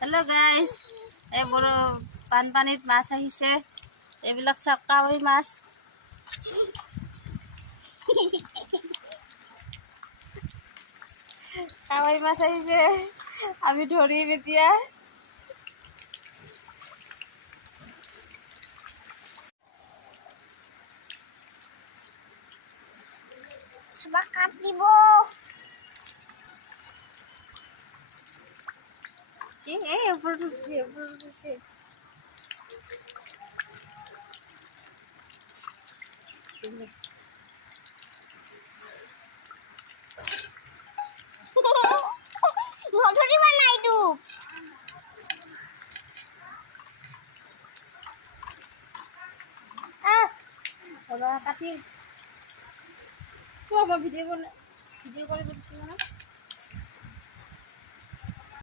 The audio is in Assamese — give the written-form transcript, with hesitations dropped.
হেল্ল' গাইজ, এইবোৰ বানপানীত মাছ আহিছে। এইবিলাক চাওক, কাৱৈ মাছ। কাৱৈ মাছ আহিছে, আমি ধৰিম এতিয়া। কাটিব এই ওপৰত উঠিছে। ধৰিব নাই তোক। কাটি ভিডিঅ' কৰি দিছোঁ।